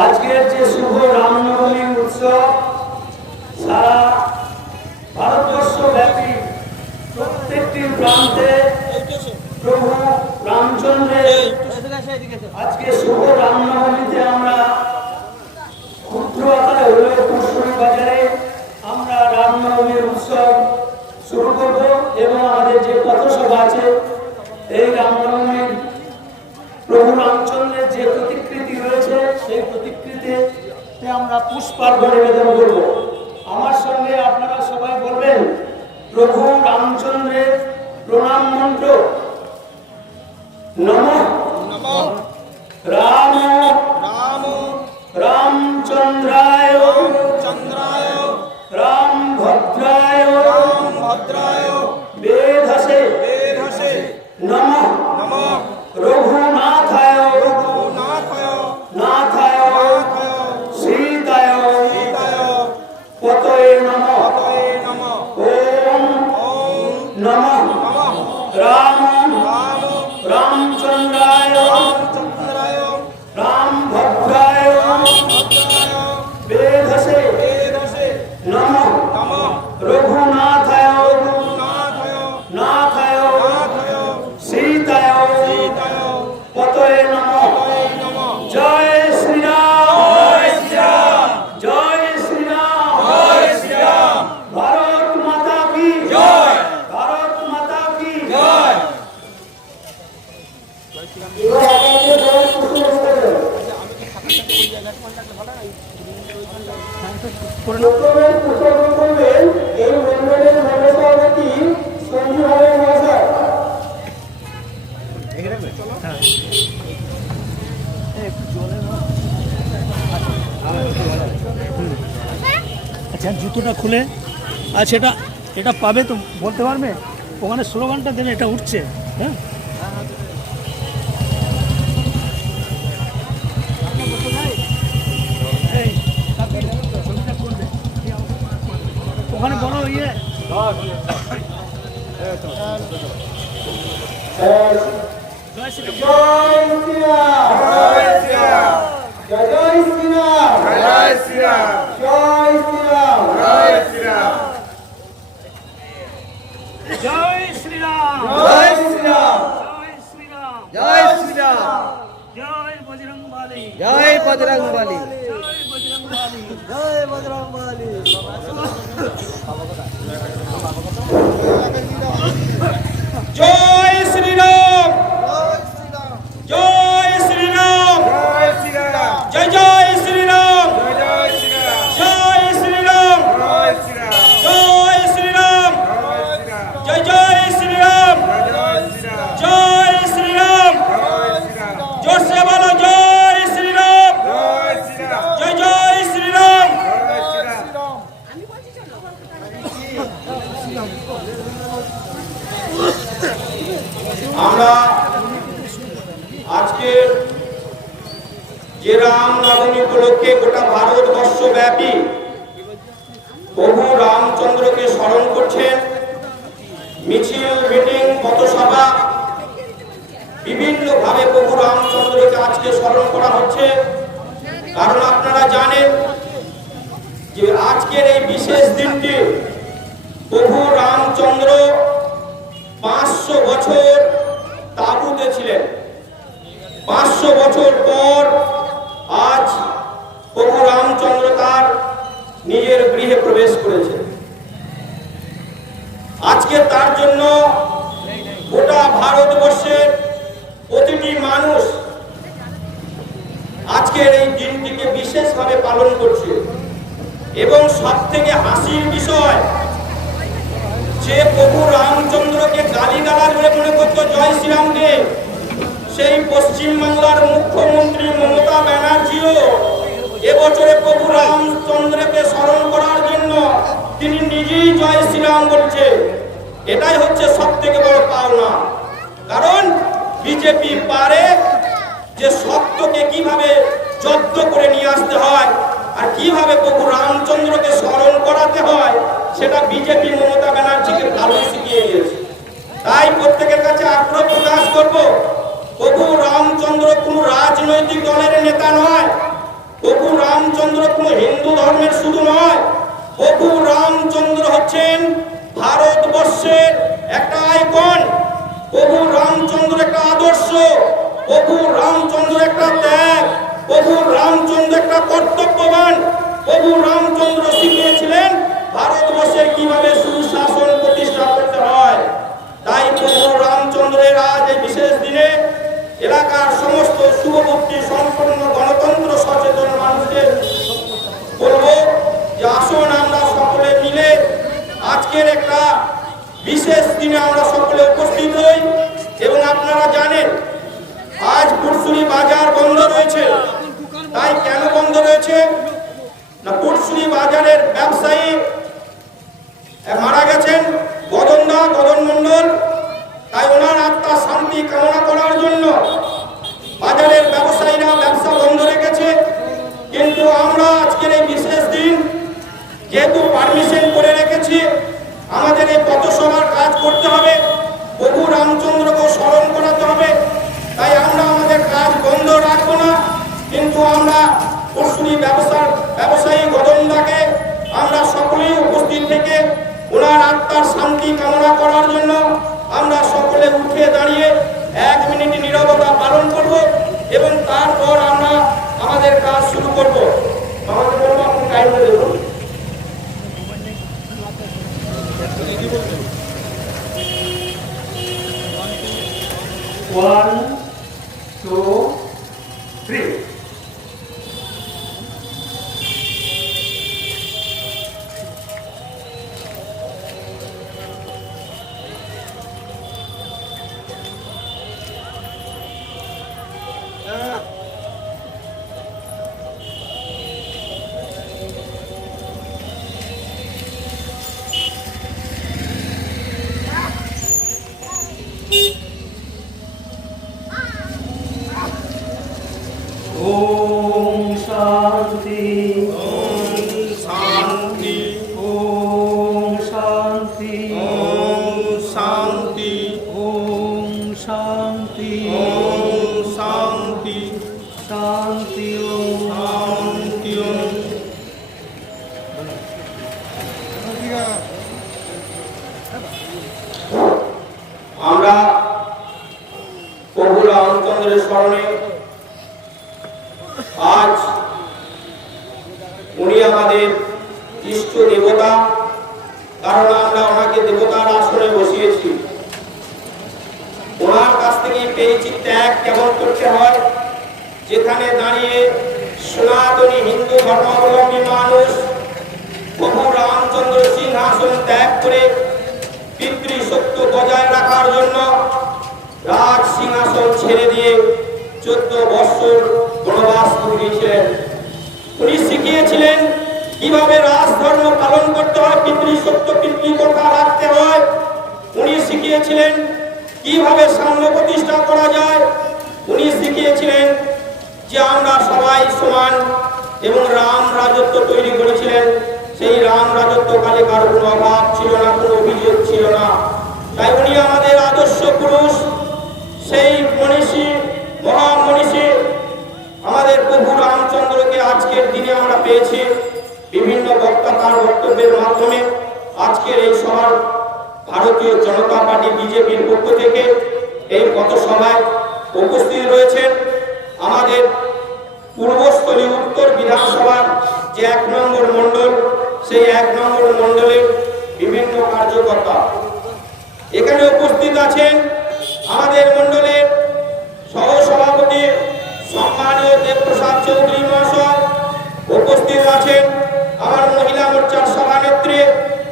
আজকের যে শুভ রামনবমী উৎসব সারা ভারতবর্ষ ব্যাপী প্রত্যেকটি প্রান্তে প্রভু রামচন্দ্রের আজকে শুভ রামনবমীতে আমরা ক্ষুদ্র আকারে হলেও কুশলী বাজারে আমরা রামনবমীর উৎসব শুরু করব এবং আমাদের যে পথসভা আছে এই রামনবমীর প্রভু রামচন্দ্রের যে প্রতিকৃতি রয়েছে সেই প্রতিকৃতিতে আমরা পুষ্পার্ঘ্য নিবেদন করব। আমার সঙ্গে আপনারা সবাই বলবেন প্রভু রামচন্দ্রের প্রণাম মন্ত্র নমঃ রাম রাম রামচন্দ্রায় চন্দ্রায় রাম ভদ্রায় বেধসে নমঃ রঘুনাথায় সীতায় পতয়ে নমঃ ওম নমঃ রাম রামচন্দ্রায় রাম ভদ্রায় বেধসে নমঃ রঘুনাথায় সীতায় পতয়ে নমঃ জয় শ্রীরাম জয় শ্রীরাম ভারত মাতা কি জয় ভারত মাতা কি জয়। আচ্ছা জুতোটা খুলে আচ্ছা এটা পাবে তো বলতে পারবে ওখানে স্লোগানটা দেন এটা উঠছে হ্যাঁ ওখানে বলো ইয়ে জয় শ্রীরাম জয় শ্রীরাম জয় শ্রীরাম জয় শ্রীরাম জয় শ্রীরাম জয় শ্রীরাম জয় শ্রীরাম জয় শ্রীরাম জয় শ্রীরাম জয় বজরংবলী জয় বজরংবলী জয় বজরংবলী জয় শ্রীরাম জয় শ্রীরাম জয় জয় শ্রীরাম জয় শ্রীরাম জয় শ্রীরাম জয় জয় শ্রীরাম জয় শ্রীরাম জোরসে বলো জয় শ্রীরাম জয় জয় শ্রীরাম। আমরা আজকের যে রামনবমী উপলক্ষে গোটা ভারতবর্ষ ব্যাপী প্রভু রামচন্দ্রকে স্মরণ করছেন, মিছিল মিটিং পথসভা বিভিন্ন ভাবে প্রভু রামচন্দ্রকে আজকে স্মরণ করা হচ্ছে। কারণ আপনারা জানেন যে আজকের এই বিশেষ দিনটি প্রভু রামচন্দ্র 500 বছর তাঁবুতে ছিলেন। 500 বছর পর আজ প্রভু রামচন্দ্র তার নিজের গৃহে প্রবেশ করেছে। আজকে তার জন্য গোটা ভারতবর্ষের প্রতিটি মানুষ আজকের এই দিনটিকে বিশেষভাবে পালন করছে। এবং সবথেকে হাসির বিষয় যে প্রভু রামচন্দ্রকে গালিগালাজ বলে মনে করত জয় শ্রীরামকে, সেই পশ্চিমবাংলার মুখ্যমন্ত্রী মমতা ব্যানার্জিও এবছরে প্রভু রামচন্দ্রকে স্মরণ করার জন্য তিনি নিজেই জয় শ্রীরাম বলছে। এটাই হচ্ছে সবথেকে বড় পাওনা। কারণ বিজেপি পারে যে সত্যকে কিভাবে জব্দ করে নিয়ে আসতে হয় আর কিভাবে প্রভু রামচন্দ্রকে স্মরণ করাতে হয় সেটা বিজেপি মমতা ব্যানার্জিকে ভালো শিখিয়ে দিয়েছে। তাই প্রত্যেকের কাছে আগ্রহ প্রকাশ করব, প্রভু রামচন্দ্র কোন রাজনৈতিক দলের নেতা নয়। রামচন্দ্র কোনো হিন্দু ধর্মের শুধু নয়, প্রভু রামচন্দ্র হচ্ছেন ভারতবর্ষের একটা আইকন। প্রভু রামচন্দ্র একটা আদর্শ, প্রভু রামচন্দ্র একটা ত্যাগ, প্রভু রামচন্দ্র একটা কর্তব্যবান। প্রভু রামচন্দ্র শিখিয়েছিলেন ভারতবর্ষের কিভাবে সুশাসন প্রতিষ্ঠা করতে হয়। তাই প্রভু রামচন্দ্রের আজ এই বিশেষ দিনে এলাকার সমস্ত শুভবুদ্ধি সম্পন্ন গণতন্ত্র সচেতন মানুষদের বলবো যে আসুন আমরা সকলে মিলে আজকের একটা বিশেষ দিনে আমরা সকলে উপস্থিত হই। এবং আপনারা জানেন আজ পুরসুরি বাজার বন্ধ রয়েছে। তাই কেন বন্ধ রয়েছে না, পুরসুরি বাজারের ব্যবসায়ী মারা গেছেন গদন মণ্ডল। তাই ওনার আত্মার শান্তি কামনা করার জন্য বাজারের ব্যবসায়ীরা ব্যবসা বন্ধ রেখেছে। কিন্তু আমরা আজকের এই বিশেষ দিন যেহেতু পারমিশন করে রেখেছি, আমাদের এই পথসভার কাজ করতে হবে, প্রভু রামচন্দ্রকে স্মরণ করাতে হবে। তাই আমরা আমাদের কাজ বন্ধ রাখবো না, কিন্তু আমরা পরশুনি ব্যবসায়ী গদনদাকে আমরা সকলেই উপস্থিত থেকে ওনার আত্মার শান্তি কামনা করার জন্য আমরা সকলে উঠে দাঁড়িয়ে 1 মিনিট নীরবতা পালন করব এবং তারপর আমরা আমাদের কাজ শুরু করব। আমাদের বলবো আপনি টাইমটা দেবো। One, two, three. Om Shanti, Om Shanti, Om Shanti, Om Shanti, Om Shanti, Om Shanti, Shanti Om. Shanti Om. আমরা প্রভু রামচন্দ্রের স্মরণে আজ উনি আমাদের ইষ্ট দেবতা, কারণ আমরা ওনাকে দেবতার আসনে বসিয়েছি। ওনার কাছ থেকে পেয়েছি ত্যাগ কেমন করতে হয়, যেখানে দাঁড়িয়ে সনাতনী হিন্দু ধর্মাবলম্বী মানুষ প্রভু রামচন্দ্র সিংহাসন ত্যাগ করে পিতৃসত্য বজায় রাখার জন্য রাজ সিংহাসন ছেড়ে দিয়ে 14 বৎসর বনবাস করে গিয়েছিলেন। উনি শিখিয়েছিলেন কিভাবে রাজধর্ম পালন করতে হয়, পিতৃসত্য পিতৃকথা রাখতে হয়। উনি শিখিয়েছিলেন কিভাবে সাম্য প্রতিষ্ঠা করা যায়। উনি শিখিয়েছিলেন যে আমরা সবাই সমান এবং রাম রাজত্ব তৈরি করেছিলেন। সেই রাম রাজত্বকালে কারো কোনো অভাব ছিল না, কোনো অভিযোগ ছিল না। তাই উনি আমাদের আদর্শ পুরুষ, সেই মনীষী মহামনীষী আমাদের প্রভু রামচন্দ্রকে আজকের দিনে আমরা পেয়েছি। বিভিন্ন বক্তা তার বক্তব্যের মাধ্যমে আজকের এই সভার ভারতীয় জনতা পার্টি বিজেপির পক্ষ থেকে এই পথসভায় উপস্থিত রয়েছেন আমাদের পূর্বস্থলী উত্তর বিধানসভার যে 1 নম্বর মণ্ডল, সেই 1 নম্বর মণ্ডলের বিভিন্ন কার্যকর্তা। এখানে উপস্থিত আছেন আমাদের মণ্ডলের সহসভাপতি সম্মানীয় দেবপ্রসাদ চৌধুরী মহাশয়। উপস্থিত আছেন আমার মহিলা মোর্চার সভানেত্রী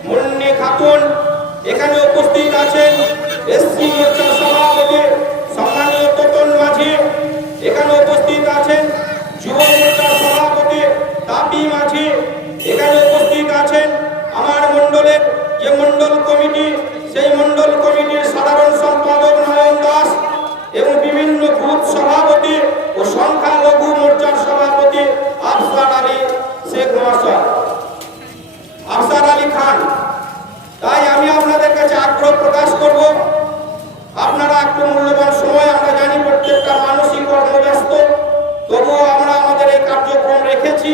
মুন্নি খাতুন। এখানে উপস্থিত আছেন এসসি মোর্চার সভাপতি সম্মানীয় তোতন মাঝি। এখানে উপস্থিত আছেন যুব মোর্চার সভাপতি তাপি মাঝি। এখানে উপস্থিত আছেন আমার মণ্ডলের যে মণ্ডল কমিটি, সেই মণ্ডল কমিটির সাধারণ সম্পাদক নয়ন দাস এবং বিভিন্ন বুথ সভাপতি ও সংখ্যালঘু মোর্চার সভাপতি আফসার আলী শেখ মহাশয়, আফসার আলী খান। তাই আমি আপনাদের কাছে আগ্রহ প্রকাশ করব, আপনারা একটু মূল্যবান সময়, আমরা জানি প্রত্যেকটা মানুষই কর্মব্যস্ত, তবুও আমরা আমাদের এই কার্যক্রম রেখেছি।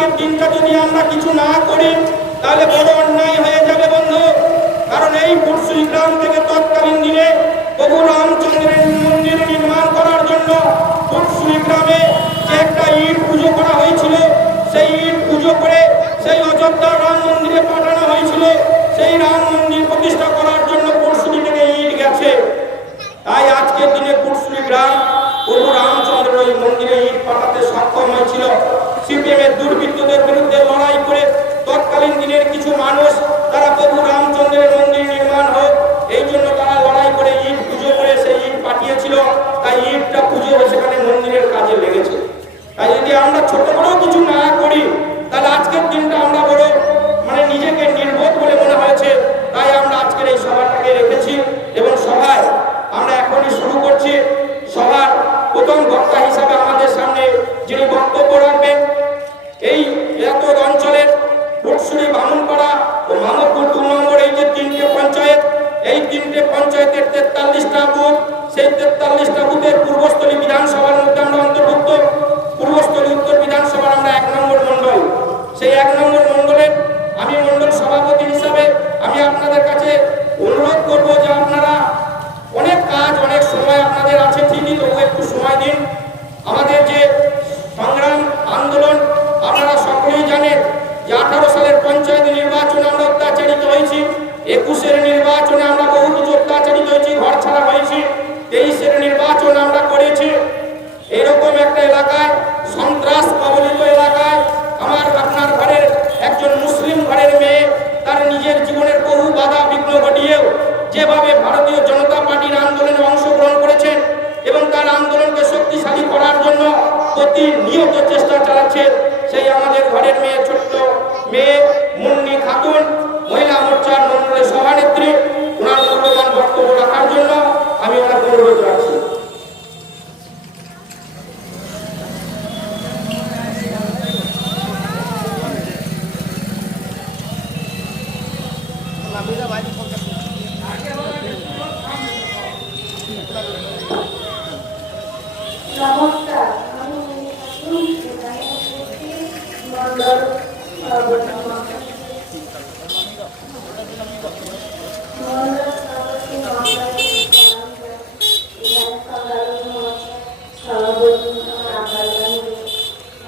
আজকের দিনটা যদি আমরা কিছু না করি তাহলে বড় অন্যায় হয়ে যাবে বন্ধু। কারণ এই পুরসুই গ্রাম থেকে তৎকালীন দিনে প্রভু রামচন্দ্রের মন্দির নির্মাণ করার জন্য পুরসুই গ্রামে যে একটা ইট পুজো করা হয়েছিল, সেই ইট পুজো করে সেই অযোধ্যা রাম মন্দিরে পাঠানো হয়েছিল। সেই রাম মন্দির প্রতিষ্ঠা করার জন্য পুরসুই থেকে ইট গেছে। তাই আজকের দিনে পুরসুই গ্রাম প্রভু রামচন্দ্র ওই মন্দিরে ইট পাঠাতে সক্ষম হয়েছিল। সিপিএমের দুর্বৃত্তদের বিরুদ্ধে লড়াই করে তৎকালীন দিনের কিছু মানুষ তারা প্রভু রামচন্দ্রের মন্দির নির্মাণ হোক এই জন্য তারা লড়াই করে ইট পুজো করে সেই ইট পাঠিয়েছিল। তাই ইটটা পুজো হয়ে সেখানে মন্দিরের কাজে লেগেছে। তাই যদি আমরা ছোট বড় কিছু না করি তাহলে আজকের দিনটা আমরা বড় নিজেকে নির্বোধ বলে মনে হয়েছে। তাই আমরা আজকের এই সভাটাকে রেখেছি এবং সভায় আমরা এখনই শুরু করছি। সভার প্রথম বক্তা হিসাবে আমাদের সামনে যিনি বক্তব্য রাখবেন, এই এত অঞ্চলের পুরসুরি, বামুনপাড়া ও মামদপুর 2 নম্বর এই যে 3টে পঞ্চায়েত, এই 3টে পঞ্চায়েতের 43টা বুথ, সেই 43টা বুথের পূর্বস্থলী বিধানসভার মধ্যে আমরা অন্তর্ভুক্ত। পূর্বস্থলী উত্তর বিধানসভার আমরা 1 নম্বর মণ্ডল। সেই 1 নম্বর মণ্ডলের আমি মণ্ডল সভাপতি হিসাবে আমি আপনাদের কাছে অনুরোধ করব যে আপনারা অনেক কাজ অনেক সময় আপনাদের আছে ঠিকই, তবু একটু সময় দিন। আমাদের যে সংগ্রাম আন্দোলন আপনারা সকলেই জানেন যে 18 সালের পঞ্চায়েত নির্বাচনে আমরা অত্যাচারিত হয়েছি, 21-এর নির্বাচনে আমরা বহু কিছু অত্যাচারিত হয়েছি, ঘর ছাড়া হয়েছি, 23-এর নির্বাচন আমরা করেছি। এরকম একটা এলাকায়, সন্ত্রাস কবলিত এলাকায় আপনার ঘরের একজন মুসলিম ঘরের মেয়ে তার নিজের জীবনের বহু বাধা বিঘ্ন ঘটিয়েও যেভাবে ভারতীয় জনতা পার্টির আন্দোলনে অংশগ্রহণ করেছেন এবং তার আন্দোলনকে শক্তিশালী করার জন্য প্রতিনিয়ত চেষ্টা চালাচ্ছে, সেই আমাদের ঘরের মেয়ে, ছোট্ট মেয়ে মুন্নি খাতুন, মহিলা মোর্চার মন্ডলের সভানেত্রী, ওনার মূল্যবান বক্তব্য রাখার জন্য আমি ওনাকে অনুরোধ রাখছি। নমস্কার, আমি মন্ডল সভাপতি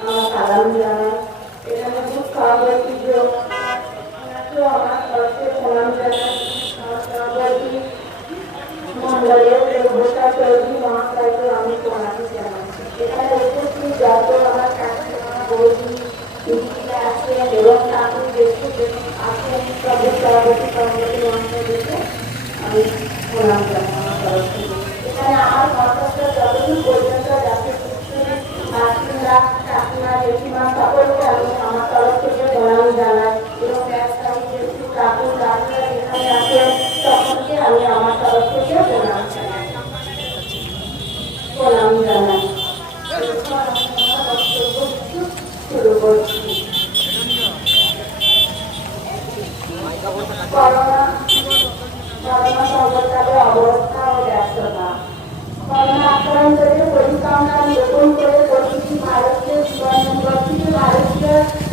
আমার সালাম জানাই। এখানে খুব সভাপতি আমার তরফে সালাম জানাই। সভাপতি মন্ডলের দেবতা চৌধুরী মহাশয়কে আমি প্রণাম জানাই। এখানে উপস্থিত যত আমার কাকিমা, বৌদি, দিদিরা আছেন এবং ঠাকুর দেখতে আছেন, সব সভাপতি কর্মী মহাশয়দেরকে আমি প্রণাম জানাই আমার তরফ থেকে। এখানে আমার কর্তব্য যতদূর পর্যন্ত যাতে বাসিন্দা, কাকিমা, জেঠিমা সকলকে আমি আমার তরফ থেকে প্রণাম জানাই এবং ব্যবসায়ী জেঠু, কাকু, কাকুরা যেখানে আছেন সকলকে আমি আমার তরফ থেকে প্রণাম জানাই। শুরু করছি। করোনা সংকটকালে অবস্থা ও ব্যস্ততা। করোনা আক্রান্তদের পরিসংখ্যান গোপন করে প্রতিটি ভারতীয়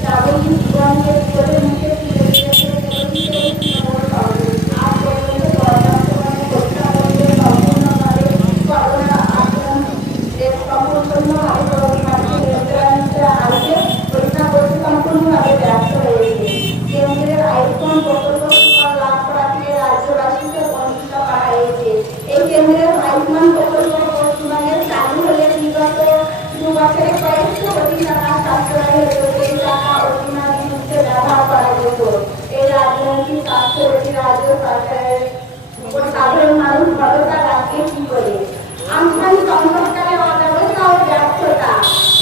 নাগরিক জীবনকে করে মুখে তুলে দিয়েছে তৃণমূল কংগ্রেস। আজ পর্যন্ত বর্তমানে পশ্চিমবঙ্গে সম্পূর্ণভাবে করোনা আক্রান্তদের সম্পূর্ণভাবে আনতে পরীক্ষা করতে সম্পূর্ণভাবে ব্যর্থ হয়েছে। কেন্দ্রের আয়ুষ্মান প্রকল্প লাভ করাতে রাজ্যবাসীকে বঞ্চিত করা হয়েছে। এই কেন্দ্রের আয়ুষ্মান প্রকল্প পশ্চিমবঙ্গে চালু হলে বিগত 2 বছরে কয়েকশো কোটি টাকা সাশ্রয় হতো। এই টাকা অতিমার বিরুদ্ধে ব্যবহার করা যেত। এই রাজনৈতিক স্বাস্থ্যবতী রাজ্য সরকারের সাধারণ মানুষ ভরসা রাখবে কি করে? আমফান সংকটকালে অব্যবস্থা ও ব্যর্থতা।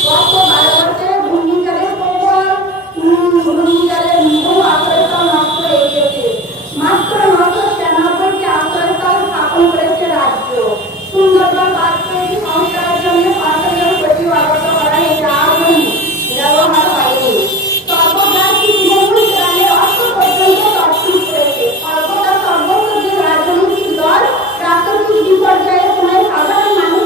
গত 12 বছরে ঘূর্ণিঝড়ের প্রবল ঘূর্ণিঝড়ের বহু আশ্রয়স্থল নষ্ট হয়ে গেছে। মাত্র 993টি আশ্রয়স্থল স্থাপন করেছে রাজ্য। সুন্দরবন পার্কে সংস্কারের জন্য সরকারের সচিব অবগত করা এই রাজনীতি ব্যবহার হয়নি। সর্বগ্রাসী তৃণমূল গ্রামের অর্থ পর্যন্ত তছরূপ করেছে। সর্বদা সর্বত্র যে রাজনৈতিক দল প্রাকৃতিক বিপর্যয়ের সময় সাধারণ মানুষ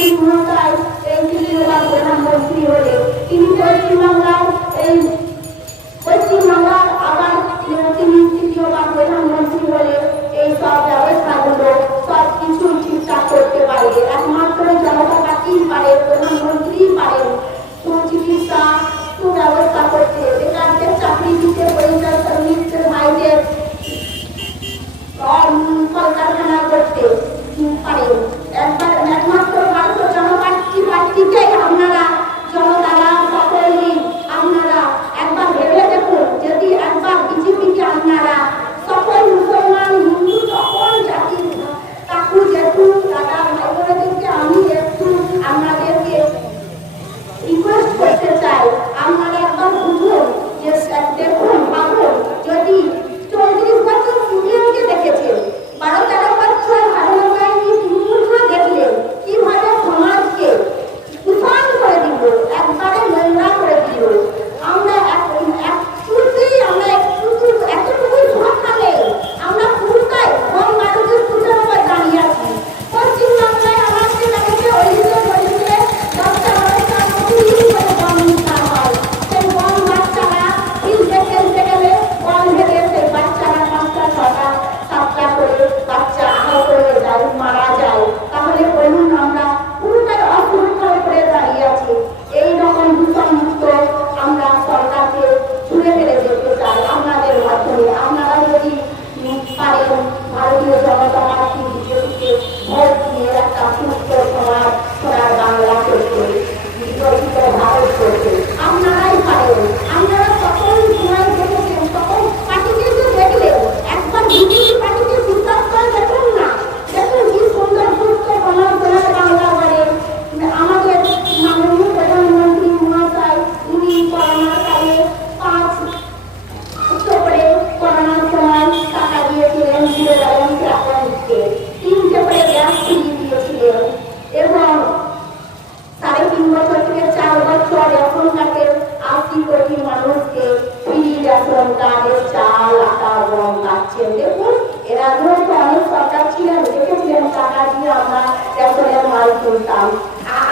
প্রধানমন্ত্রী মহোদয় এই তৃতীয়বার প্রধানমন্ত্রী হলে তিনি পশ্চিমবাংলার আবার তিনি তৃতীয়বার প্রধানমন্ত্রী হলে এই সব ব্যবস্থাগুলো সব কিছু ঠিকঠাক করতে পারে। একমাত্র জনতা পার্টি পারে, প্রধানমন্ত্রী পারেন সুচিকিৎসা সুব্যবস্থা করতে, বেকারদের চাকরি দিতে, পরিচয় শ্রমিকদের ভাইদের কলকারখানা করতে পারেন। একমাত্র ভারতীয় জনতা পার্টিকে আপনারা জনতারা সকলেই আপনারা একবার ভেবে দেখুন। যদি একবার বিজেপিকে আপনারা সকল মুসলমান হিন্দু সকল জাতির কাকু জেঠু দাদা ভাই বোনেদেরকে আমি একটু আপনাদেরকে রিকোয়েস্ট করতে চাই, আপনারা একবার বুঝুন যে দেখুন ভাবুন, যদি 34 বছর সিপিএমকে দেখেছেন, 12-13 বছর ভারত বাহিনী তৃণমূলকে দেখলেন, কিভাবে সমাজকে তুফান করে দিল, একবারে নোংরা করে দিল। আমরা এতটুকুই সকালে আমরা পুরোটাই বম বারুদের সুযোগ উপর দাঁড়িয়ে আছি। পশ্চিমবাংলায় আমাদের কাছে অলিতে গলিতে 10টা করে বম নিতে হয়। সেই বম বাচ্চারা খেলতে গেলে বম ভেঙে সেই বাচ্চারা 5টা 6টা 7টা করে বাচ্চা আহত হয়ে যায়, মারা যায়। তাহলে বলুন আমরা পুরোটাই অসুরক্ষার উপরে দাঁড়িয়ে আছি। এইরকম দূষণমুক্ত আমরা সরকারকে ছুঁড়ে ফেলে দিতে চাই আপনাদের মাধ্যমে। আপনারা যদি পারেন ভারতীয় জনতা পার্টি বিজেপিকে ভোট দিয়ে একটা সুস্থ সমাজ সোনার বাংলা করতে, বিকশিত ভারত করতে আপনারাই পারেন। আপনারা সকল সময় দেখেছেন, সকল পার্টিকে তো দেখলেন, একবার বিজেপি পার্টিকে বিশ্বাস করে দেখুন না। দেখুন কি সুন্দর সুস্থ সোনার বাংলা করে আমাদের মাননীয় প্রধানমন্ত্রী মহাশয়, উনি করোনার কালে 5 করে করোনার সময় টাকা দিয়েছিলেন, 0 অ্যাকাউন্টকে 3 করে গ্যাস ফ্রি দিয়েছিলেন এবং 3.5 বছর থেকে 4 বছর এখন তাকে 80 কোটি মানুষকে ফ্রি রেশন কার্ডের চাল আটা গম পাচ্ছেন। দেখুন এর আগেও তো অনেক সরকার ছিলেন, দেখেছিলেন টাকা দিয়ে আমরা রেশনের মাল কিনতাম।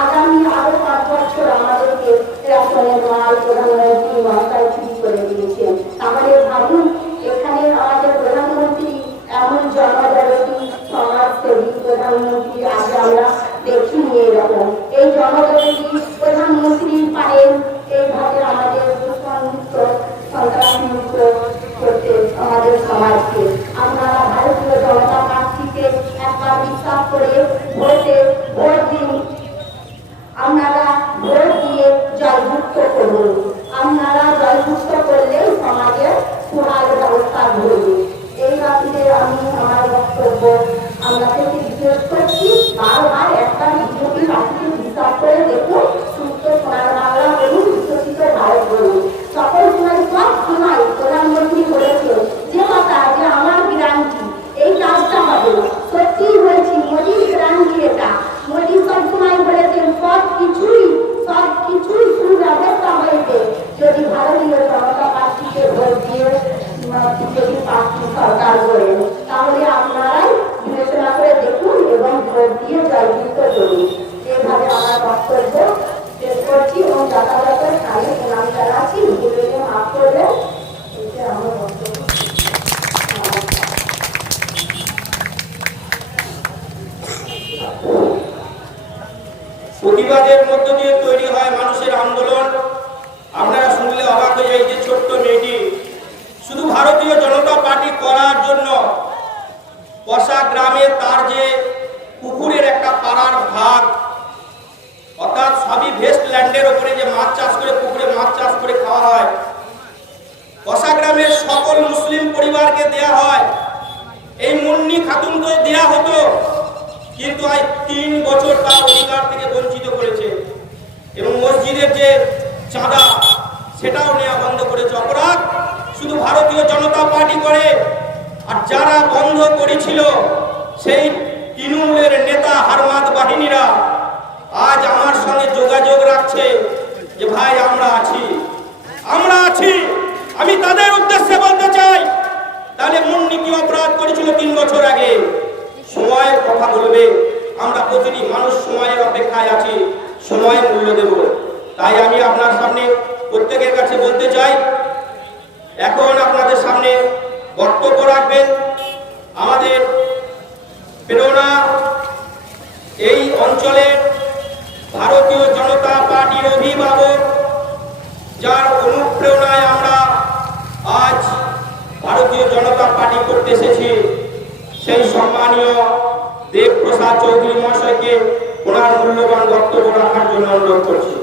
আগামী আরো 5 বছর আমাদেরকে রেশনের মাল প্রধানমন্ত্রী মহাশয় ফ্রি করে দিয়েছেন। তাহলে ভাবুন এখানে আমাদের প্রধানমন্ত্রী এমন জনদরদী সমাজসেবী প্রধানমন্ত্রী আজ আমরা দেখিনি এরকম। এই জনদরদী প্রধানমন্ত্রী পারেন এইভাবে আমাদের দূষণমুক্ত সন্ত্রাসমুক্ত করতে আমাদের সমাজকে। আপনারা ভারতীয় জনতা পার্টিকে একবার বিশ্বাস করে ভোট দিন। আপনারা ভোট দিয়ে জয়যুক্ত করুন। আপনারা জয়যুক্ত করলে সমাজের সুহাল ব্যবস্থা ঘটবে। এই রাত্রে আমি আমার বক্তব্য আপনাদেরকে জিজ্ঞেস করছি, বারবার একটা বিজেপি পার্টিকে বিশ্বাস করে দেখুন, সুস্থ সোনার বাংলা বলুন, বিকশিত ভারত বলুন। সকল সময় সব সময় প্রধানমন্ত্রী বলেছেন যে কথা যে আমার গ্যারান্টি এই কাজটা হবে, সত্যিই হয়েছি, মোদির গ্যারান্টি এটা। মোদি সবসময় বলেছেন সব কিছুই সুব্যবস্থা হয়েছে যদি ভারতীয় জনতা পার্টিকে ভোট দিয়ে বিজেপি পার্টি সরকার করেন। তাহলে আপনারাই বিবেচনা করে দেখুন এবং ভোট দিয়ে জয়যুক্ত করুন। এইভাবে আমার বক্তব্য শেষ করছি এবং যাতায়াতের কাজে প্রণাম জানাচ্ছি। নিজেদেরকে মাফ করবেন। এটা আমার বক্তব্য। প্রতিবাদের মধ্য দিয়ে তৈরি হয় মানুষের আন্দোলন। আপনারা শুনলে অবাক হয়ে যায় যে ছোট্ট মেয়েটি শুধু ভারতীয় জনতা পার্টি করার জন্য কষা গ্রামে তার যে পুকুরের একটা পাড়ার ভাগ, অর্থাৎ সবই ভেস্টল্যান্ডের ওপরে যে মাছ চাষ করে পুকুরে মাছ চাষ করে খাওয়া হয়, কষা গ্রামের সকল মুসলিম পরিবারকে দেয়া হয়। এই মুন্নি খাতুনকে দেয়া হতো, কিন্তু আজ 3 বছর তার অধিকার থেকে বঞ্চিত করেছে এবং মসজিদের যে চাঁদা সেটাও নেওয়া বন্ধ করেছে। অপরাধ শুধু ভারতীয় জনতা পার্টি করে, আর যারা বন্ধ করেছিল সেই তৃণমূলের নেতা হারমাদ বাহিনীরা আজ আমার সঙ্গে যোগাযোগ রাখছে যে ভাই আমরা আছি। আমি তাদের উদ্দেশ্যে বলতে চাই, তাহলে মুন্নি কি অপরাধ করেছিল 3 বছর আগে? সময়ের কথা বলবে। আমরা প্রতিটি মানুষ সময়ের অপেক্ষায় তুলে দেব। তাই আমি আপনার সামনে প্রত্যেকের কাছে বলতে চাই, এখন আপনাদের সামনে বক্তব্য রাখবেন আমাদের প্রেরণা এই অঞ্চলের ভারতীয় জনতা পার্টির অভিভাবক, যার অনুপ্রেরণায় আমরা আজ ভারতীয় জনতা পার্টি করতে এসেছি, সেই সম্মানীয় দেবপ্রসাদ চৌধুরী মহাশয়কে ওনার মূল্যবান বক্তব্য রাখার জন্য অনুরোধ করছি।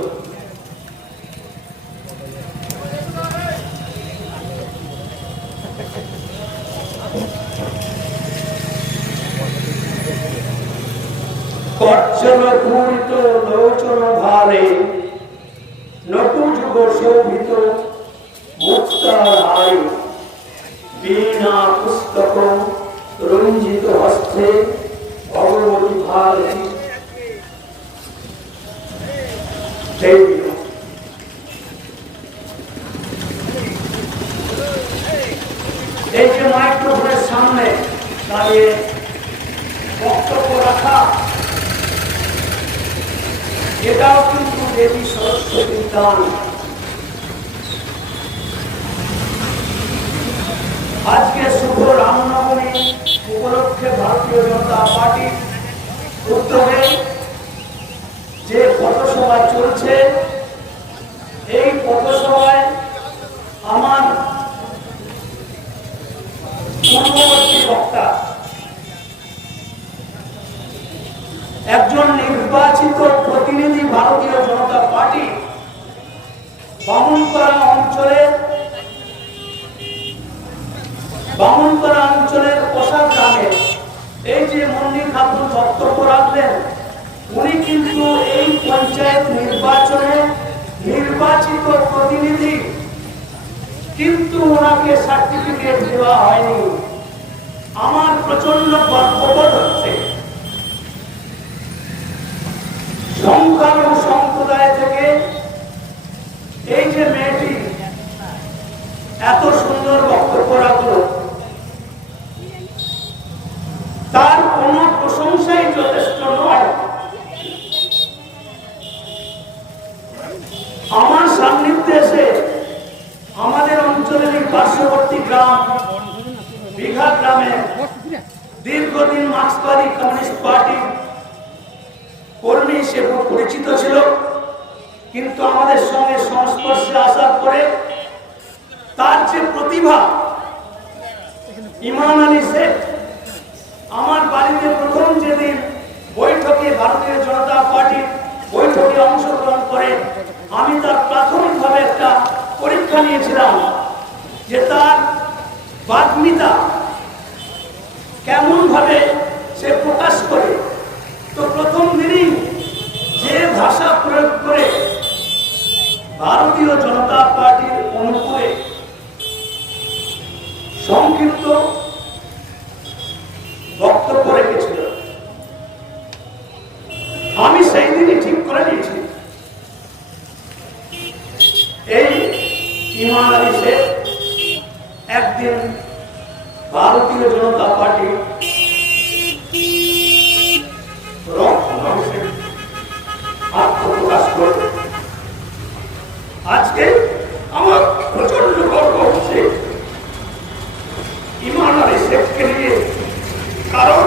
কচ্ছল পূরিত লোচন ভারে নটু যুগ শোভিত মুক্তার হারে বীণা পুস্তক রঞ্জিত হস্তে ভগবতী ভারতী দেবী। এই যে মাইক্রোফোনের সামনে দাঁড়িয়ে বক্তব্য রাখা, এটাও কিন্তু দেবী সরস্বতীর দান। আজকে শুভ রামনবমী উপলক্ষে ভারতীয় জনতা পার্টির উদ্যোগে যে পথসভা চলছে, এই পথসভায় আমার পূর্ববর্তী বক্তা একজন নির্বাচিত প্রতিনিধি ভারতীয় জনতা পার্টি বামুনপাড়া অঞ্চলের পোশা গ্রামে এই যে মন্দির খাতুন বক্তব্য রাখলেন, উনি কিন্তু এই পঞ্চায়েত নির্বাচনে নির্বাচিত প্রতিনিধি, কিন্তু ওনাকে সার্টিফিকেট দেওয়া হয়নি। আমার প্রচন্ড গর্ববোধ হচ্ছে সংখ্যালঘু সম্প্রদায় থেকে এই যে মেয়েটি এত সুন্দর বক্তব্য রাখলো, তার কোনো প্রশংসাই যথেষ্ট নয়। আমার সান্নিধ্যে এসে আমাদের অঞ্চলের পার্শ্ববর্তী গ্রাম বিঘা গ্রামে দীর্ঘদিন মার্ক্সবাদী কমিউনিস্ট পার্টি কর্মী হিসেবে পরিচিত ছিল, কিন্তু আমাদের সঙ্গে সংস্পর্শে আসার পরে তার যে প্রতিভা, ইমান আলী শেখ আমার বাড়িতে প্রথম যেদিন বৈঠকে ভারতীয় জনতা পার্টির বৈঠকে অংশগ্রহণ করে, আমি তার প্রাথমিকভাবে একটা পরীক্ষা নিয়েছিলাম যে তার বাগ্মিতা কেমন ভাবে সে প্রকাশ করে। তো প্রথম দিনই যে ভাষা প্রয়োগ করে ভারতীয় জনতা পার্টির অনুকূলে সংক্ষিপ্ত বক্তব্য রেখেছিল, আমি সেই দিনই ঠিক করে নিয়েছি এই ইমান আলী শেখ একদিন ভারতীয় জনতা পার্টি আত্মপ্রকাশ করবে। আজকে আমার প্রচন্ড গর্ব হচ্ছে ইমান আলী শেখকে নিয়ে, কারণ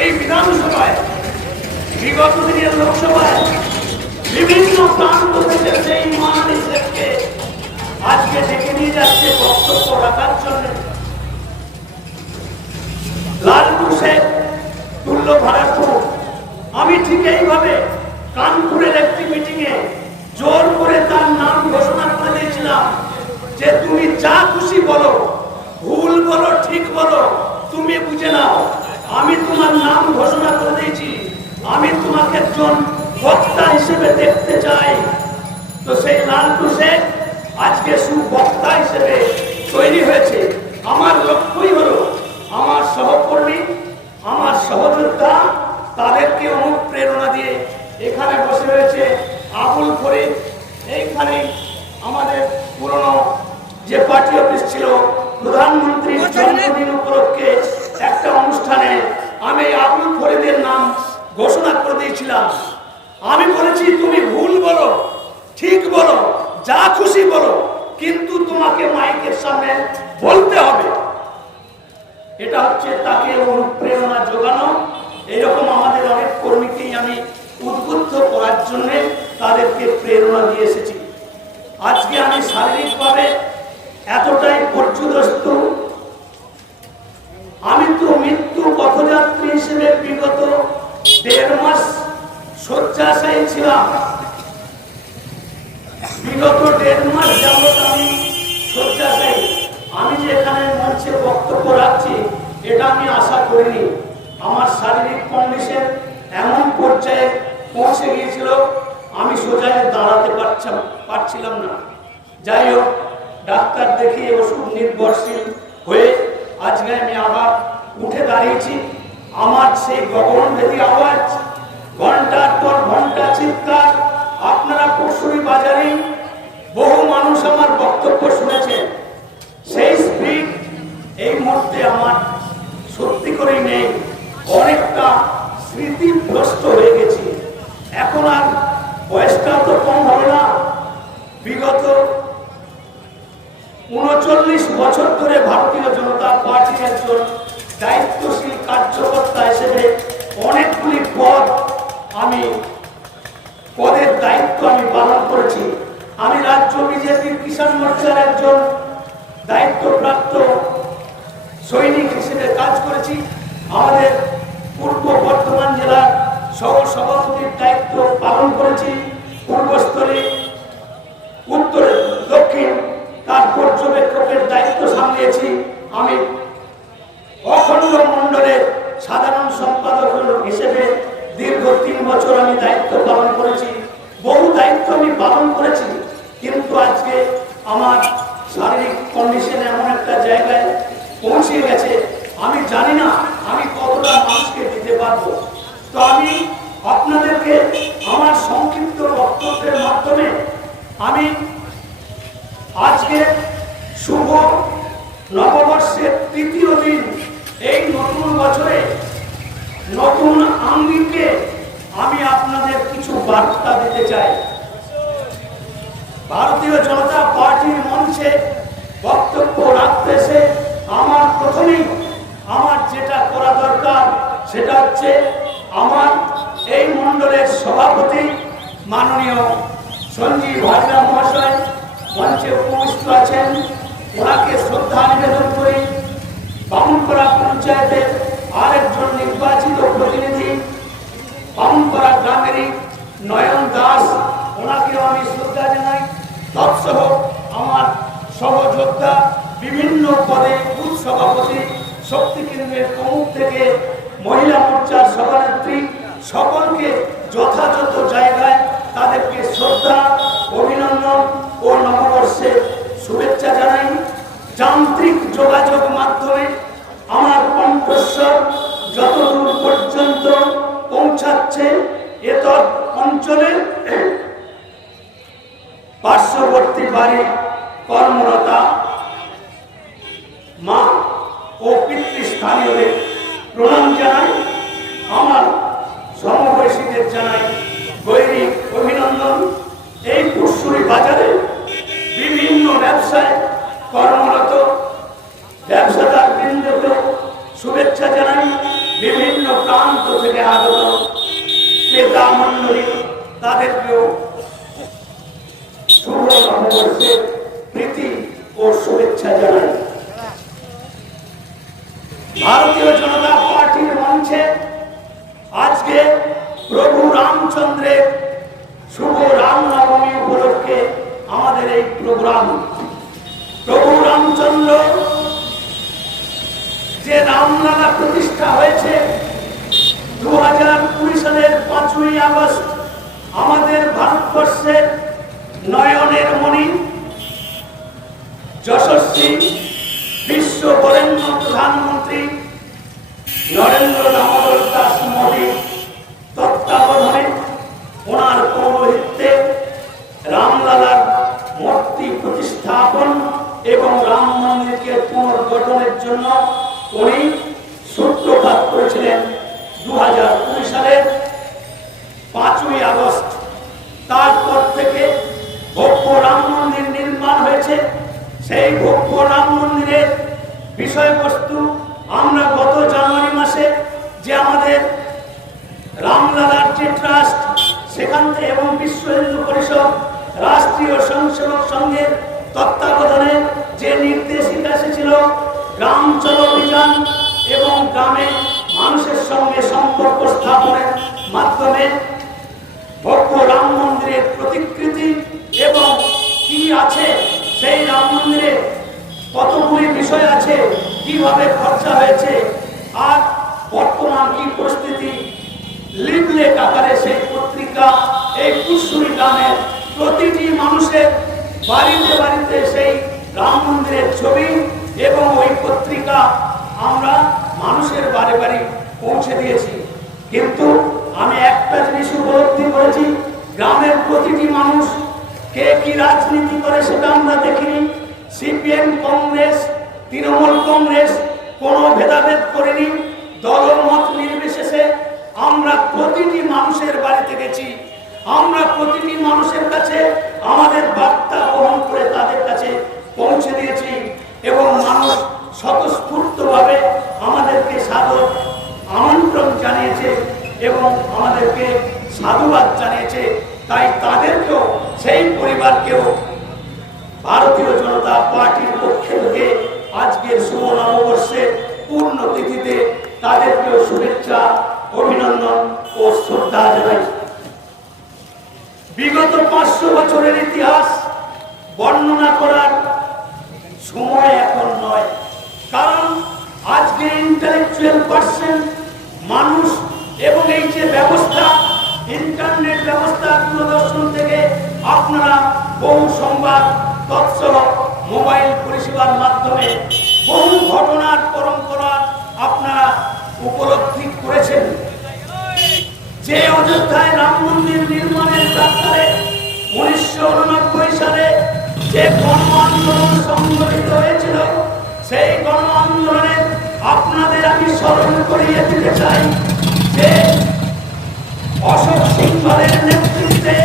এই বিধানসভায় বিগত দিনের লোকসভায় বিভিন্ন প্রান্ত থেকে সেই ইমান আলী শেখকে আজকে ডেকে নিয়ে যাচ্ছে বক্তব্য রাখার জন্য। লালটু শেখ তুল্য ভাড়াটু, আমি ঠিক এইভাবে কানপুরের একটি মিটিং এ জোর করে তার নাম ঘোষণা করে দিয়েছিলাম যে তুমি যা খুশি বলো, ভুল বলো ঠিক বলো, তুমি বুঝে নাও, আমি তোমার নাম ঘোষণা করে দিয়েছি, আমি তোমাকে একজন বক্তা হিসেবে দেখতে চাই। তো সেই লালটু শেখ আজকে সুবক্তা হিসেবে তৈরি হয়েছে। আমার লক্ষ্যই হলো আমার সহকর্মী, আমার সহযোদ্ধা, তাদেরকে অনুপ্রেরণা দিয়ে এখানে বসে রয়েছে আবুল ফরিদ। এইখানে আমাদের পুরনো যে পার্টি অফিস ছিল, প্রধানমন্ত্রীর জন্মদিন উপলক্ষে একটা অনুষ্ঠানে আমি আবুল ফরিদের নাম ঘোষণা করে দিয়েছিলাম। আমি বলেছি তুমি ভুল বলো, ঠিক বলো, যা খুশি বলো, কিন্তু তোমাকে মাইকের সামনে বলতে হবে। এটা হচ্ছে তাকে অনুপ্রেরণা যোগানো। এরকম আমাদের অনেক কর্মীকেই আমি উদ্বুদ্ধ করার জন্য তাদেরকে প্রেরণা দিয়ে এসেছি। আজকে আমি শারীরিকভাবে এতটাই পর্যদস্ত, আমি তো মৃত্যু পথযাত্রী হিসেবে বিগত 1.5 মাস শয্যাশায়ী ছিলাম। বিগত 1.5 মাস যাবৎ আমি শয্যাশায়ী। আমি যে এখানে মঞ্চে বক্তব্য রাখছি এটা আমি আশা করিনি। আমার শারীরিক কন্ডিশন এমন পর্যায়ে পৌঁছে গিয়েছিল আমি সোজা দাঁড়াতে পারছিলাম না। যাই হোক, ডাক্তার দেখিয়ে ওষুধ নির্ভরশীল হয়ে আজকে আমি আবার উঠে দাঁড়িয়েছি। আমার সেই গগনভেদী আওয়াজ, ঘন্টার পর ঘন্টা চিৎকার, আপনারা পরশুরি বাজারে বহু মানুষ আমার বক্তব্য শুনেছেন। সেই স্পিড এই মুহূর্তে আমার সত্যি করে নেই। অনেকটা স্মৃতিভ্রষ্ট হয়ে গেছি। এখন আর বয়সটা তো কম হবে না। বিগত 39 বছর ধরে ভারতীয় জনতা পার্টির একজন দায়িত্বশীল কার্যকর্তা হিসেবে অনেকগুলি পদের দায়িত্ব আমি পালন করেছি। আমি রাজ্য বিজেপির কিষাণ মোর্চার একজন দায়িত্বপ্রাপ্ত সৈনিক হিসেবে কাজ করেছি। আমাদের পূর্ব বর্ধমান জেলার সহ সভাপতির দায়িত্ব পালন করেছি। পূর্বস্থলে, উত্তরে, দক্ষিণ তার পর্যবেক্ষকের দায়িত্ব সামলিয়েছি। আমি অখণ্ড মণ্ডলের সাধারণ সম্পাদক হিসেবে দীর্ঘ 3 বছর আমি দায়িত্ব পালন করেছি। বহু দায়িত্ব আমি পালন করেছি, কিন্তু আজকে আমার শারীরিক কন্ডিশন এমন একটা জায়গায় পৌঁছে গেছে, আমি জানি না আমি কতটা মানুষকে দিতে পারবো। তো আমি আপনাদেরকে আমার সংক্ষিপ্ত বক্তব্যের মাধ্যমে আমি আজকে শুভ নববর্ষের 3য় দিন, এই নতুন বছরে নতুন আঙ্গিকে আমি আপনাদের কিছু বার্তা দিতে চাই। ভারতীয় জনতা পার্টির মঞ্চে বক্তব্য রাখতে এসে আমার প্রথমেই আমার যেটা করা দরকার সেটা হচ্ছে আমার এই মণ্ডলের সভাপতি মাননীয় সঞ্জীব হাজরা মহাশয় মঞ্চে উপস্থিত আছেন। ওনাকে শ্রদ্ধা নিবেদন করি। বামুনপাড়া পঞ্চায়েতের আরেকজন নির্বাচিত প্রতিনিধি বামুনপাড়া গ্রামেরই নয়ন দাস, ওনাকেও আমি শ্রদ্ধা জানাই। তৎসহ আমার সহযোদ্ধা, বিভিন্ন পদে বুথ সভাপতি, শক্তি কেন্দ্রের প্রমুখ থেকে মহিলা মোর্চার সভানেত্রী, সকলকে যথাযথ জায়গায় তাদেরকে শ্রদ্ধা, অভিনন্দন ও নববর্ষের শুভেচ্ছা জানাই। যান্ত্রিক যোগাযোগ মাধ্যমে আমার কণ্ঠস্বর যতদূর পর্যন্ত পৌঁছাচ্ছে, এতদ অঞ্চলের পার্শ্ববর্তী বাড়ি কর্মরতা মা ও পিতৃস্থানীয়দের প্রণাম জানাই। আমার সমবয়সীদের জানাই গৈরিক অভিনন্দন। এই পরশুরি বাজারে বিভিন্ন ব্যবসায় কর্মরত ব্যবসাদার বৃন্দকে শুভেচ্ছা জানাই। বিভিন্ন প্রান্ত থেকে আগত ক্রেতা মণ্ডলী তাদেরকেও শুভ নববর্ষের প্রীতি ও শুভেচ্ছা জানাই। ভারতীয় জনতা পার্টির মঞ্চে আজকে প্রভু রামচন্দ্রের শুভ রামনবমী উপলক্ষে আমাদের এই প্রোগ্রাম। প্রভু রামচন্দ্র যে রামলালা প্রতিষ্ঠা হয়েছে 2020 সালের 5ই আগস্ট, আমাদের ভারতবর্ষের নয়নের মণি, যশস্বী বিশ্ব বরেণ্য প্রধানমন্ত্রী নরেন্দ্র দামোদর দাস মোদীর তত্ত্বাবধানে, ওনার পৌরোহিত্যে রামলালার মূর্তি প্রতিস্থাপন এবং রাম মন্দিরকে পুনর্গঠনের জন্য উনি সূত্রপাত করেছিলেন 2020 সালের 5ই আগস্ট। সেই ভব্য রাম মন্দিরের বিষয়বস্তু আমরা গত জানুয়ারি মাসে যে আমাদের রামলালার যে ট্রাস্ট সেখান থেকে এবং বিশ্ব হিন্দু পরিষদ রাষ্ট্রীয় স্বয়ংসেবক সংঘের তত্ত্বাবধানে যে নির্দেশিকা এসেছিল গ্রাম চলো অভিযান এবং গ্রামে মানুষের সঙ্গে সম্পর্ক স্থাপনের মাধ্যমে ভব্য রাম মন্দিরের প্রতিকৃতি এবং কি আছে সেই রাম মন্দিরে কতগুলি বিষয় আছে, কিভাবে খরচা হয়েছে আর বর্তমান কি পরিস্থিতি, লিফলেট আকারে সেই পত্রিকা এই কুশুরি গ্রামের প্রতিটি মানুষের বাড়িতে বাড়িতে সেই রাম মন্দিরের ছবি এবং ওই পত্রিকা আমরা মানুষের বাড়ি বাড়ি পৌঁছে দিয়েছি। কিন্তু আমি একটা জিনিস উপলব্ধি করেছি, গ্রামের প্রতিটি মানুষ কে কি রাজনীতি করে সেটা আমরা দেখিনি। সিপিএম, কংগ্রেস, তৃণমূল কংগ্রেস কোনো ভেদাভেদ করেনি। দলমত নির্বিশেষে আমরা প্রতিটি মানুষের বাড়িতে গেছি, আমরা প্রতিটি মানুষের কাছে আমাদের বার্তা বহন করে তাদের কাছে পৌঁছে দিয়েছি এবং মানুষ স্বতঃস্ফূর্তভাবে আমাদেরকে সাদর আমন্ত্রণ জানিয়েছে এবং আমাদেরকে সাধুবাদ জানিয়েছে। তাই তাদেরকেও, সেই পরিবারকেও ভারতীয় জনতা পার্টির পক্ষ থেকে আজকের শুভ নববর্ষে পূর্ণ তিথিতে তাদেরকেও শুভেচ্ছা, অভিনন্দন ও শ্রদ্ধা জানাই। বিগত 500 বছরের ইতিহাস বর্ণনা করার সময় এখন নয়, কারণ আজকে ইন্টেলেকচুয়াল পার্সন মানুষ এবং এই যে ব্যবস্থা, ইন্টারনেট ব্যবস্থা, দূরদর্শন থেকে আপনারা বহু সংবাদ তথ্য মোবাইল পরিষেবার মাধ্যমে বহু ঘটনার পরম্পরা আপনারা উপলব্ধি করেছেন। যে অযোধ্যায় রাম মন্দির নির্মাণের প্রাক্কালে 1989 সালে যে গণ আন্দোলন সংগঠিত হয়েছিল, সেই গণ আন্দোলনে আপনাদের আমি স্মরণ করিয়ে দিতে চাই যে অশোক সিংহের নেতৃত্বে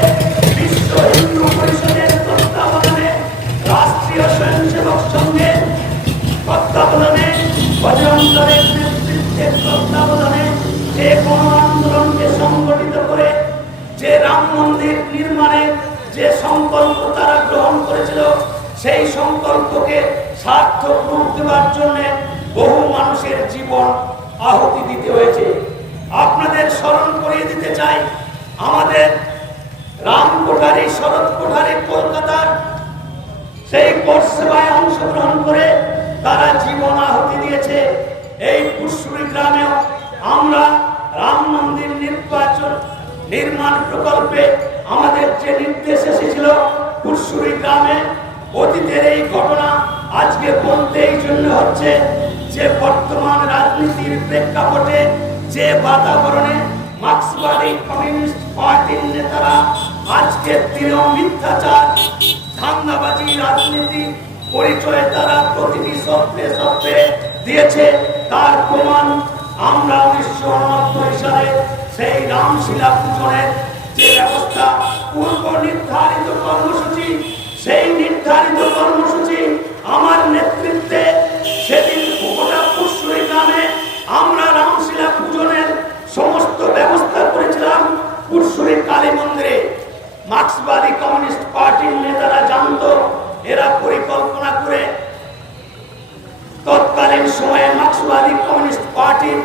বিশ্ব হিন্দু পরিষদের তত্ত্বাবধানে, রাষ্ট্রীয় স্বয়ংসেবক সংঘের তত্ত্বাবধানে, বজরং দলের নেতৃত্বের তত্ত্বাবধানে যে গণ আন্দোলনকে সংগঠিত করে যে রাম মন্দির নির্মাণের যে সংকল্প তারা গ্রহণ করেছিল, সেই সংকল্পকে সার্থক রূপ দেওয়ার জন্য বহু মানুষের জীবন আহুতি দিতে হয়েছে। আপনাদের স্মরণ করিয়ে দিতে চাই, আমাদের রাম কোঠারি, শরৎ কোঠারি কলকাতার সেই পথসেবায় অংশগ্রহণ করে তারা জীবন আহুতি দিয়েছে। এই কুশুরি গ্রামেও আমরা রাম মন্দির নির্মাণ প্রকল্পে আমাদের যে নির্দেশ এসেছিল, কুশুরি গ্রামে অতীতের এই ঘটনা আজকে বলতে এই জন্য হচ্ছে যে বর্তমান রাজনীতির প্রেক্ষাপটে যে বাতাবরণে মার্ক্সবাদী কমিউনিস্ট পার্টির নেতারা আজকের দিনেও মিথ্যাচার, ধান্দাবাজি রাজনীতি পরিচয় তারা প্রতিটি সপ্তাহে দিয়েছে, তার প্রমাণ আমরা 1989 সালে সেই রামশিলা পূজনের যে ব্যবস্থা, পূর্ব নির্ধারিত কর্মসূচি, সেই নির্ধারিত কর্মসূচি আমার নেতৃত্বে সেদিন গোটা কুশুরি গ্রামে আমরা রামশিলা পূজনের সমস্ত ব্যবস্থা করেছিলাম। কুশুরি কালী মন্দিরে মার্ক্সবাদী কমিউনিস্ট পার্টির নেতারা জানতো, এরা পরিকল্পনা করে তৎকালীন সময়ে মার্ক্সবাদী কমিউনিস্ট পার্টির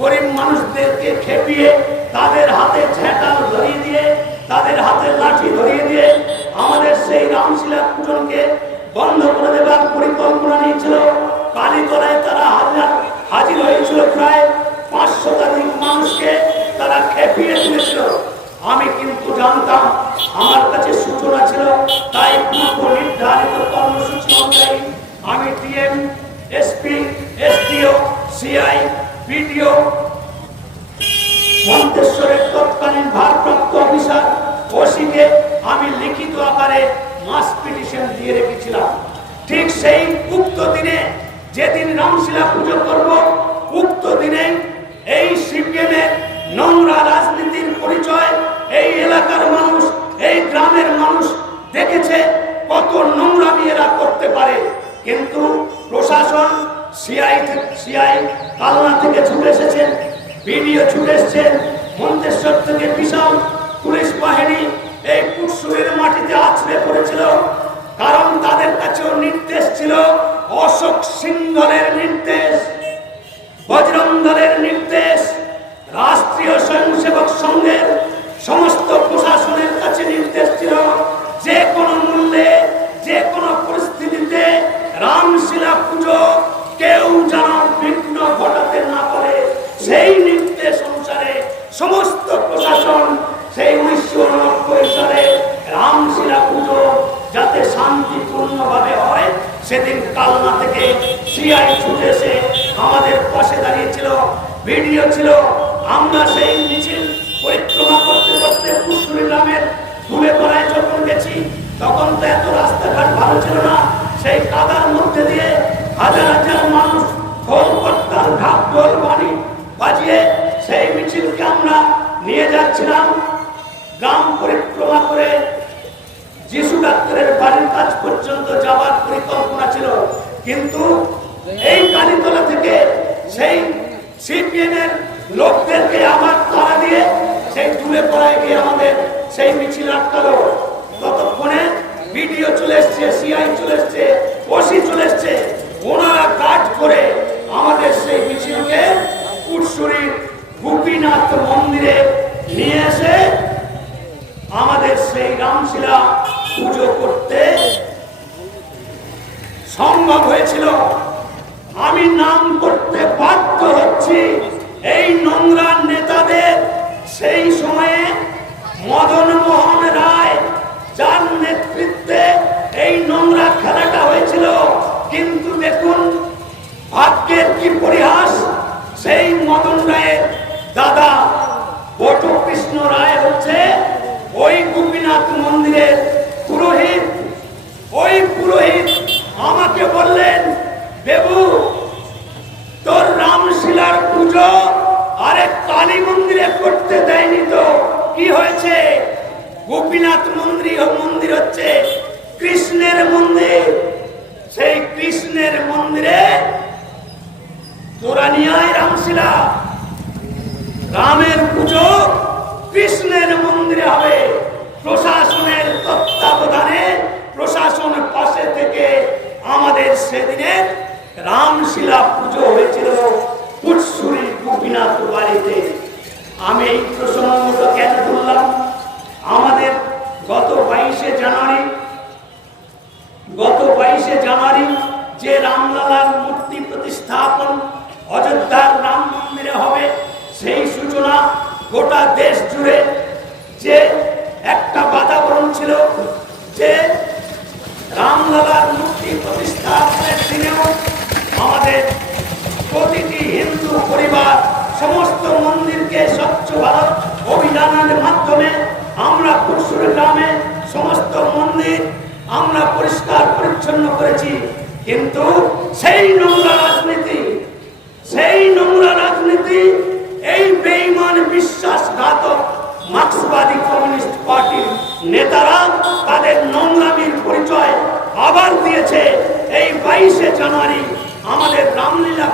গরিব মানুষদেরকে খেপিয়ে তাদের হাতে ঝেঁটাল ধরিয়ে দিয়ে, তাদের হাতে লাঠি ধরিয়ে দিয়ে আমাদের সেই রামশিলা পূজনকে বন্ধ করে দেবার পরিকল্পনা নিয়েছিল। কালীতলায় তারা হাজির হয়েছিল, প্রায় 500 শতাধিক মানুষকে তারা খেপিয়ে তুলেছিল। আমি কিন্তু জানতাম, আমার কাছে সূচনা ছিল, তাই পূর্ব নির্ধারিত কর্মসূচি অনুযায়ী আমি DM, SP, SDO, CI, BDO, মন্তেশ্বরের তৎকালীন ভারপ্রাপ্ত অফিসার ওসিকে আমি লিখিত আকারে মাস পিটিশন দিয়ে রেখেছিলাম। ঠিক সেই উক্ত দিনে, যেদিন রামশিলা পুজো করব, উক্ত দিনে এই সিপিএমের নোংরা রাজনীতির পরিচয় এই এলাকার মানুষ, এই গ্রামের মানুষ দেখেছে কত নোংরামি এরা করতে পারে। কিন্তু প্রশাসন সিআই কালনা থেকে ছুটে এসেছেন, বিডিও ছুটে এসেছেন, মন্তেশ্বর থেকে বিশাল পুলিশ বাহিনী এই পুরসুরের মাটিতে আছড়ে পড়েছিল। কারণ তাদের কাছেও নির্দেশ ছিল, অশোক সিংহলের নির্দেশ, বজরং দলের নির্দেশ, রাষ্ট্রীয় স্বয়ংসেবক সংঘের সমস্ত প্রশাসনের কাছে নির্দেশ ছিল, যে কোনো মূল্যে যে কোনো পরিস্থিতিতে রামশিলা পুজো কেউ যেন বিঘ্ন ঘটাতে না পারে। সেই নির্দেশ অনুসারে সমস্ত প্রশাসন সেই 1989 সালে রামশিলা পুজো যাতে শান্তিপূর্ণভাবে হয়, সেদিন কালনা থেকে সিআই ছুটে এসে আমাদের পাশে দাঁড়িয়েছিল, ভিডিও ছিল। আমরা সেই মিছিল পরিক্রমা করতে করতে পুরসুরি গ্রামের ধুলেপাড়ায় যখন গেছি, তখন তো এত রাস্তাঘাট ভালো ছিল না। সেই কাদার মধ্যে দিয়ে হাজার হাজার মানুষ ঢোল করতাল ঢাক ঢোল বাণী বাজিয়ে সেই মিছিলকে আমরা নিয়ে যাচ্ছিলাম। গ্রাম পরিক্রমা করে যিশু ডাক্তারের বাড়ির কাছ পর্যন্ত যাওয়ার পরিকল্পনা ছিল, কিন্তু এই কালীতলা থেকে সেই সিপিএম এর লোকদেরকে আবার তাড়া দিয়ে সেই ধুলেপাড়ায় গিয়ে আমাদের সেই মিছিল আটকালো। ততক্ষণে ভিডিও চলে এসছে, সিআই চলে এসছে, ওসি চলে এসছে। ওনারা কাজ করে আমাদের সেই মিছিলকে পুরসুরির গোপীনাথ মন্দিরে নিয়ে এসে আমাদের সেই রামশিলা পুজো করতে সম্ভব হয়েছিল। আমি নাম করতে বাধ্য হচ্ছি এই নোংরা নেতাদের। সেই সময়ে মদন মোহন রায় যার নেতৃত্বে এই নোংরা খেলাটা হয়েছিল। কিন্তু দেখুন ভাগ্যের কি পরিহাস, সেই মদন রায়ের দাদা বটকৃষ্ণ রায় হচ্ছে ওই গোপীনাথ মন্দিরের পুরোহিত। ওই পুরোহিত আমাকে বললেন, দেবু তোর রামশিলার পুজো আরে কালী মন্দিরে করতে দেয়নি তো কি হয়েছে? গোপীনাথ মন্দির হচ্ছে কৃষ্ণের মন্দির। সেই কৃষ্ণের মন্দিরে তোরা নিয়ে আয় রামশিলা। রামের পুজো কৃষ্ণের মন্দিরে হবে। প্রশাসনের তত্ত্বাবধানে প্রশাসন পাশে থেকে আমাদের সেদিনের রামশিলা পুজো হয়েছিল পুরসুরি গোপীনাথ বাড়িতে। আমি এই প্রসঙ্গটা কেন বললাম? আমাদের গত 22শে জানুয়ারি যে রামলালার মূর্তি প্রতিস্থাপন অযোধ্যার রাম মন্দিরে হবে, সেই সূচনা গোটা দেশ জুড়ে যে একটা বাতাবরণ ছিল যে রামলালার মূর্তি প্রতিস্থাপনের দিনেও আমাদের প্রতিটি হিন্দু পরিবার সমস্ত মন্দিরকে স্বচ্ছ ভারত অভিযানের মাধ্যমে আমরা পুরসুরি গ্রামে সমস্ত মন্দির আমরা পরিষ্কার পরিচ্ছন্ন করেছি। কিন্তু সেই নোংরা রাজনীতি এই বেঈমান বিশ্বাসঘাতক মার্ক্সবাদী কমিউনিস্ট পার্টির নেতারা তাদের নোংরামির পরিচয় আবার দিয়েছে। এই 22শে জানুয়ারি আমাদের রামলীলা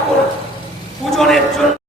পূজনের জন্য